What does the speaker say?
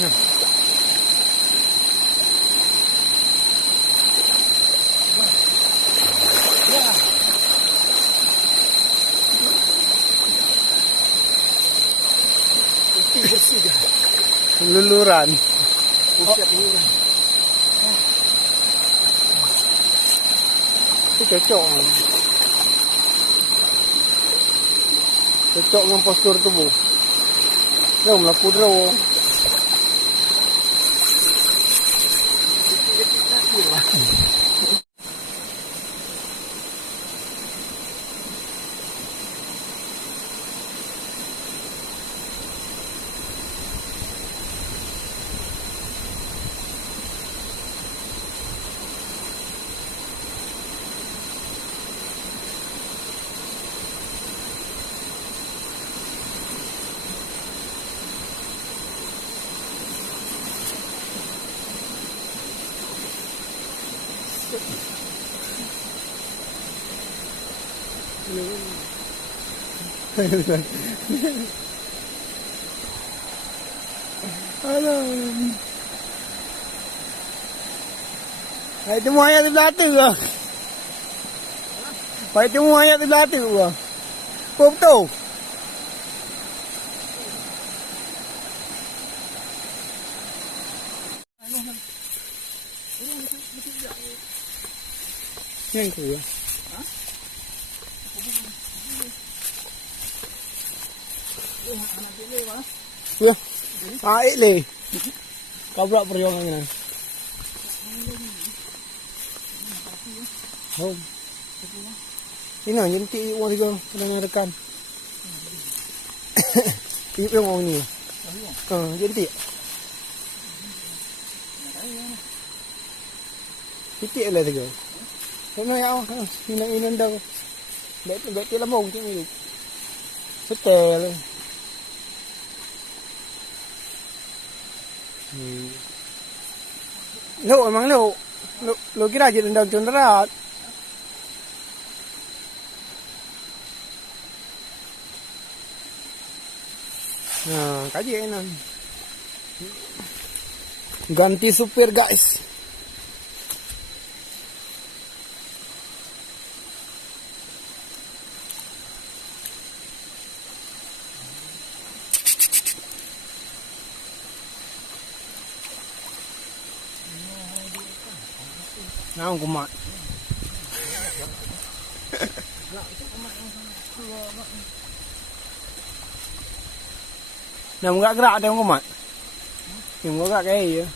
Bersih dah. Luluran. Pusat luluran. Itu cocok. Cocok dengan postur tubuh. Dia melaku draw. Aduh. Hai temu ayat di belakang ke? Hai temu ayat di belakang ke? Betul. Yang tu ya. Ya. Baik le. Kau buat perjuangan ni. Oh. Ini nyentik orang tiga kena rekan. Ibu yang orang ni. Jentik. Titik lah tiga. Kena yang ini dah. Baik lambung macam ni. Setel. Lo emang lo kira aja dendam cenderat. Nah, kaji enak. Ganti supir guys. Nah, kumat. Nah, enggak gerak dia kumat. Yang gerak kayak ya.